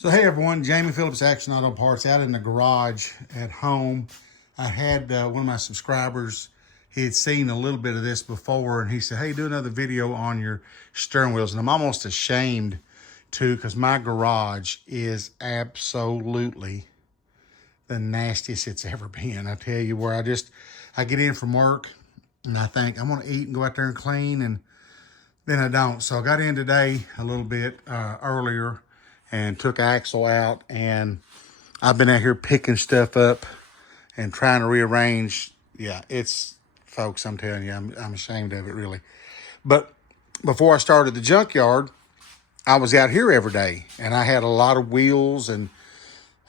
So hey everyone, Jamie Phillips, Action Auto Parts, out in the garage at home. I had one of my subscribers, he had seen a little bit of this before, and he said, hey, do another video on your steering wheels. And I'm almost ashamed to, because my garage is absolutely the nastiest it's ever been. I tell you, where I get in from work and I think I'm gonna eat and go out there and clean, and then I don't. So I got in today a little bit earlier and took Axle out, and I've been out here picking stuff up and trying to rearrange. Yeah, folks, I'm telling you, I'm ashamed of it, really. But before I started the junkyard, I was out here every day, and I had a lot of wheels and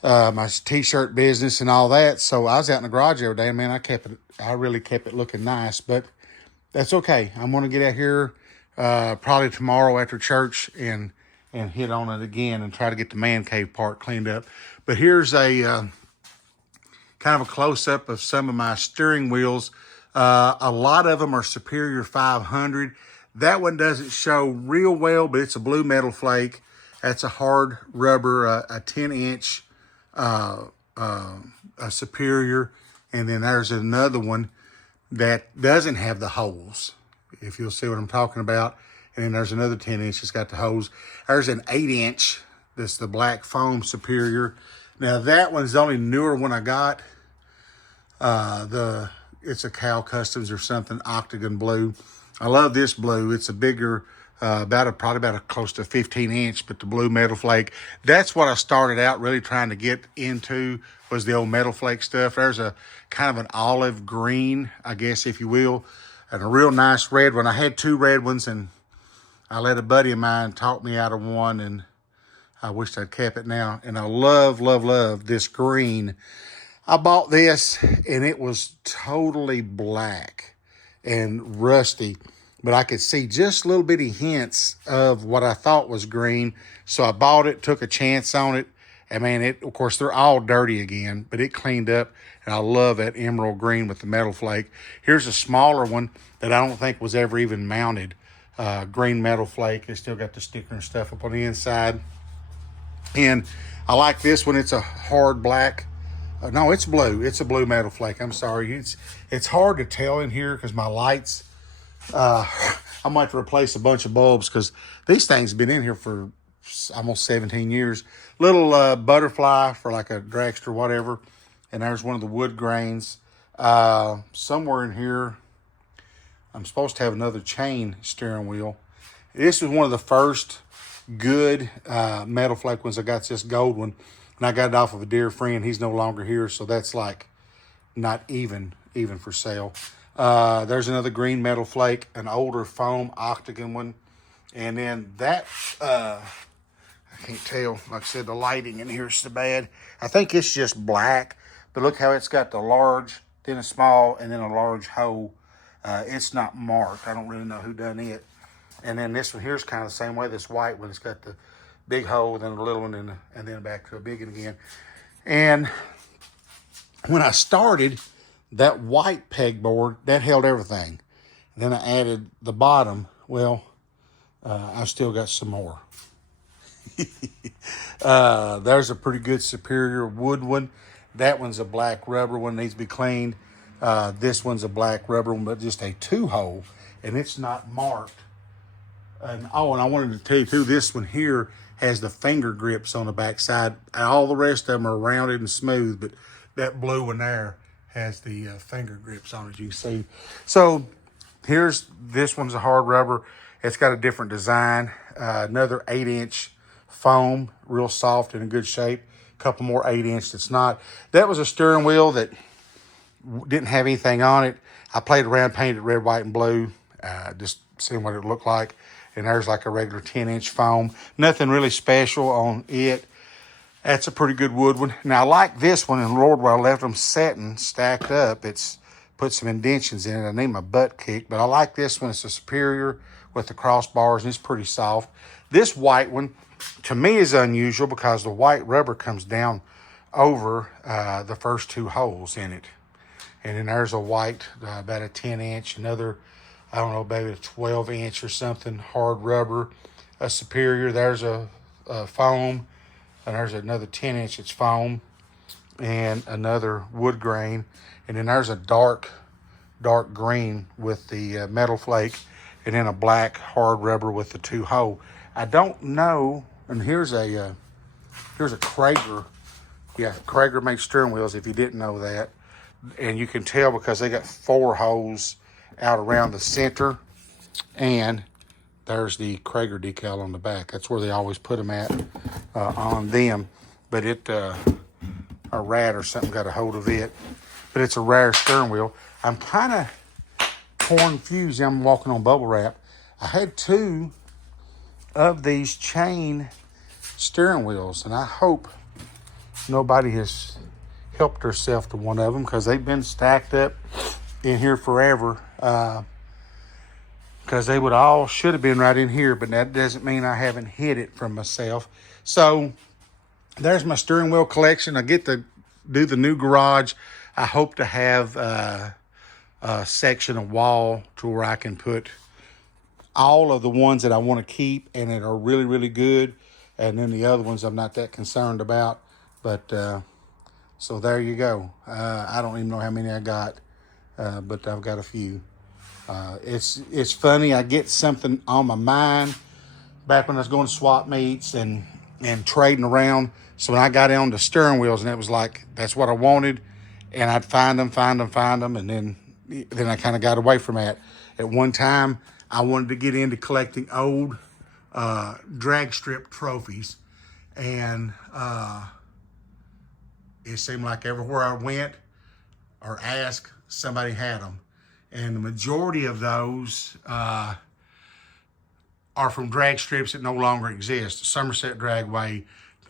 my t-shirt business and all that. So I was out in the garage every day. Man, I really kept it looking nice, but that's okay. I'm going to get out here probably tomorrow after church and hit on it again and try to get the man cave part cleaned up. But here's a kind of a close-up of some of my steering wheels. A lot of them are Superior 500. That one doesn't show real well, but it's a blue metal flake. That's a hard rubber, a 10-inch a Superior. And then there's another one that doesn't have the holes, if you'll see what I'm talking about. And then there's another 10-inch that's got the hose. There's an 8-inch, that's the black foam Superior. Now that one's the only newer one I got. It's a Cal Customs or something, octagon blue. I love this blue. It's a bigger, probably about a close to 15-inch, but the blue metal flake. That's what I started out really trying to get into, was the old metal flake stuff. There's a kind of an olive green, I guess, if you will, and a real nice red one. I had two red ones, and I let a buddy of mine talk me out of one, and I wished I'd kept it now. And I love, love, love this green. I bought this, and it was totally black and rusty, but I could see just little bitty hints of what I thought was green. So I bought it, took a chance on it, and man, of course, they're all dirty again, but it cleaned up, and I love that emerald green with the metal flake. Here's a smaller one that I don't think was ever even mounted. Green metal flake. They still got the sticker and stuff up on the inside. And I like this one. It's a hard black. No, it's blue. It's a blue metal flake. I'm sorry. It's hard to tell in here because my lights, I might have to replace a bunch of bulbs because these things have been in here for almost 17 years. Little butterfly for like a dragster, whatever. And there's one of the wood grains. Somewhere in here, I'm supposed to have another chain steering wheel. This was one of the first good metal flake ones. I got this gold one, and I got it off of a dear friend. He's no longer here, so that's like not even for sale. There's another green metal flake, an older foam octagon one. And then that, I can't tell. Like I said, the lighting in here is so bad. I think it's just black, but look how it's got the large, then a small, and then a large hole. It's not marked. I don't really know who done it. And then this one here's kind of the same way. This white one, it's got the big hole, then a little one, and then back to a big one again. And when I started, that white pegboard, that held everything. Then I added the bottom. Well, I've still got some more. There's a pretty good Superior wood one. That one's a black rubber one, needs to be cleaned. This one's a black rubber one, but just a 2-hole, and it's not marked. And I wanted to tell you too, this one here has the finger grips on the back side. All the rest of them are rounded and smooth, but that blue one there has the finger grips on it, you can see. So this one's a hard rubber. It's got a different design. Another 8-inch foam, real soft and in good shape. A couple more 8-inch that's not. That was a steering wheel that didn't have anything on it. I played around, painted red, white, and blue, just seeing what it looked like. And there's like a regular 10-inch foam. Nothing really special on it. That's a pretty good wood one. Now, I like this one, and Lord, where I left them setting, stacked up, it's put some indentions in it. I need my butt kicked, but I like this one. It's a Superior with the crossbars, and it's pretty soft. This white one, to me, is unusual because the white rubber comes down over the first 2 holes in it. And then there's a white, about a 10-inch, another, I don't know, maybe a 12-inch or something, hard rubber, a Superior. There's a foam, And there's another 10-inch that's foam and another wood grain. And then there's a dark green with the metal flake, and then a black hard rubber with the 2-hole. I don't know. And here's a Krager. Yeah, Krager makes steering wheels, if you didn't know that. And you can tell because they got 4 holes out around the center. And there's the Krager decal on the back. That's where they always put them at on them. But a rat or something got a hold of it. But it's a rare steering wheel. I'm kind of confused. I'm walking on bubble wrap. I had 2 of these chain steering wheels, and I hope nobody has helped herself to one of them, because they've been stacked up in here forever. Because they should have been right in here, but that doesn't mean I haven't hid it from myself. So there's my steering wheel collection. I get to do the new garage. I hope to have a section of wall to where I can put all of the ones that I want to keep and that are really, really good. And then the other ones I'm not that concerned about. But so there you go. I don't even know how many I got, but I've got a few. It's funny. I get something on my mind back when I was going to swap meets and trading around. So when I got on the steering wheels, and it was like, that's what I wanted. And I'd find them. And then I kind of got away from that. At one time, I wanted to get into collecting old drag strip trophies. And it seemed like everywhere I went or asked, somebody had them. And the majority of those are from drag strips that no longer exist. Somerset Dragway,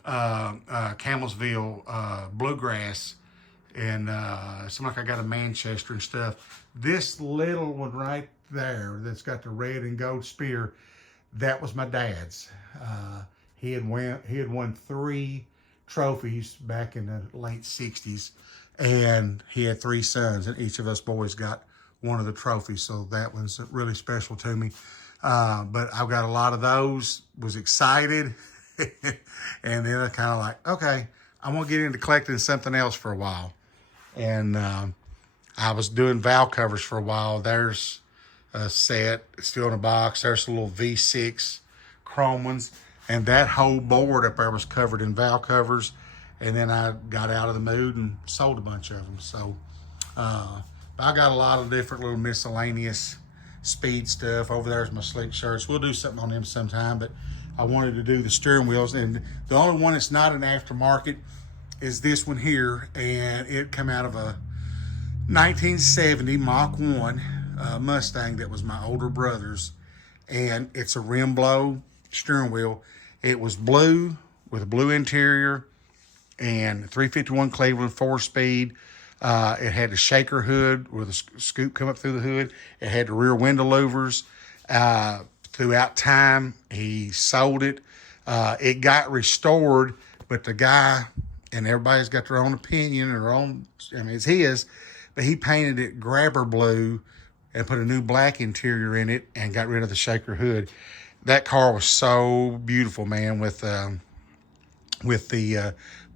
Camelsville, Bluegrass, and seems like I got a Manchester and stuff. This little one right there that's got the red and gold spear, that was my dad's. He had won 3 trophies back in the late 60s, and he had 3 sons, and each of us boys got one of the trophies, so that was really special to me. But I've got a lot of those, was excited, and then I kind of like, okay, I'm going to get into collecting something else for a while. And I was doing valve covers for a while. There's a set, it's still in a box. There's a little V6 chrome ones, and that whole board up there was covered in valve covers. And then I got out of the mood and sold a bunch of them. So I got a lot of different little miscellaneous speed stuff. Over there's my slick shirts. We'll do something on them sometime, but I wanted to do the steering wheels. And the only one that's not an aftermarket is this one here. And it came out of a 1970 Mach 1 Mustang that was my older brother's. And it's a rim blow steering wheel. It was blue with a blue interior and 351 Cleveland 4-speed. It had a shaker hood with a scoop come up through the hood. It had the rear window louvers. Throughout time, he sold it. It got restored, but the guy, and everybody's got their own opinion or their own, I mean, it's his, but he painted it grabber blue and put a new black interior in it and got rid of the shaker hood. That car was so beautiful, man, with the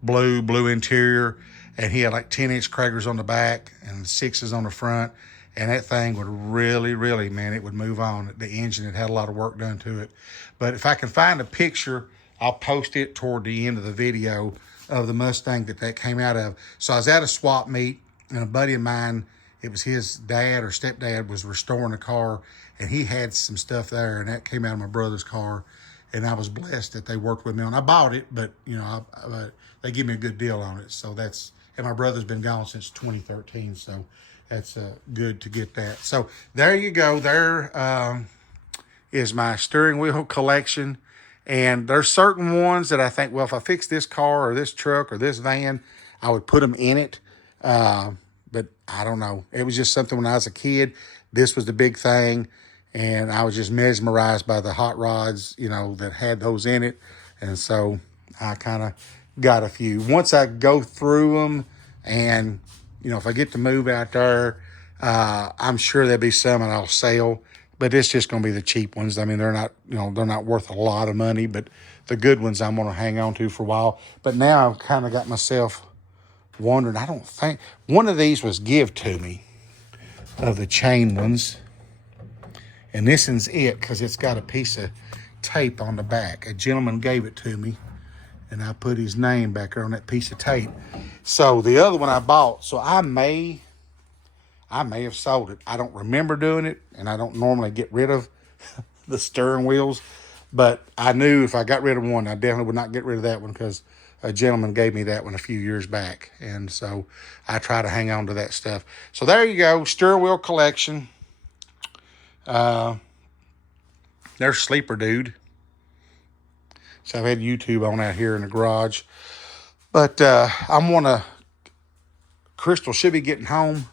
blue interior. And he had like 10-inch Kragers on the back and 6s on the front. And that thing would really, really, man, it would move on. The engine had a lot of work done to it. But if I can find a picture, I'll post it toward the end of the video of the Mustang that came out of. So I was at a swap meet, and a buddy of mine, it was his dad or stepdad, was restoring a car. And he had some stuff there, and that came out of my brother's car. And I was blessed that they worked with me on it. I bought it, but, you know, they give me a good deal on it. So that's... And my brother's been gone since 2013, so that's good to get that. So there you go. There is my steering wheel collection. And there's certain ones that I think, well, if I fix this car or this truck or this van, I would put them in it. But I don't know. It was just something when I was a kid. This was the big thing. And I was just mesmerized by the hot rods, you know, that had those in it. And so I kind of got a few. Once I go through them, and you know, if I get to move out there, I'm sure there'll be some that I'll sell, but it's just going to be the cheap ones. I mean, they're not, you know, they're not worth a lot of money, but the good ones I'm going to hang on to for a while. But now I've kind of got myself wondering, I don't think, one of these was give to me of the chain ones. And this one's it because it's got a piece of tape on the back. A gentleman gave it to me, and I put his name back there on that piece of tape. So the other one I bought, so I may have sold it. I don't remember doing it, and I don't normally get rid of the steering wheels. But I knew if I got rid of one, I definitely would not get rid of that one because a gentleman gave me that one a few years back. And so I try to hang on to that stuff. So there you go, steering wheel collection. There's Sleeper Dude. So I've had YouTube on out here in the garage. But Crystal should be getting home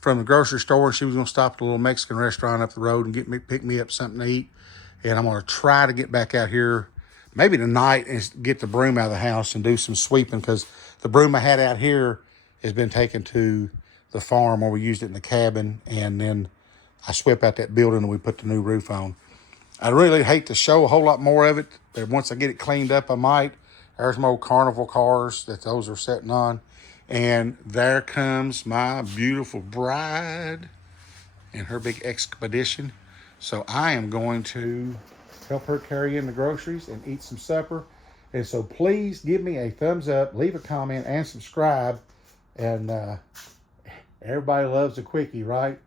from the grocery store. She was going to stop at a little Mexican restaurant up the road and pick me up something to eat. And I'm going to try to get back out here maybe tonight and get the broom out of the house and do some sweeping, because the broom I had out here has been taken to the farm where we used it in the cabin, and then I swept out that building and we put the new roof on. I really hate to show a whole lot more of it, but once I get it cleaned up, I might. There's my old Carnival cars that those are sitting on. And there comes my beautiful bride in her big Expedition. So I am going to help her carry in the groceries and eat some supper. And so please give me a thumbs up, leave a comment, and subscribe. And everybody loves a quickie, right?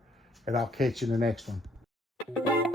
And I'll catch you in the next one.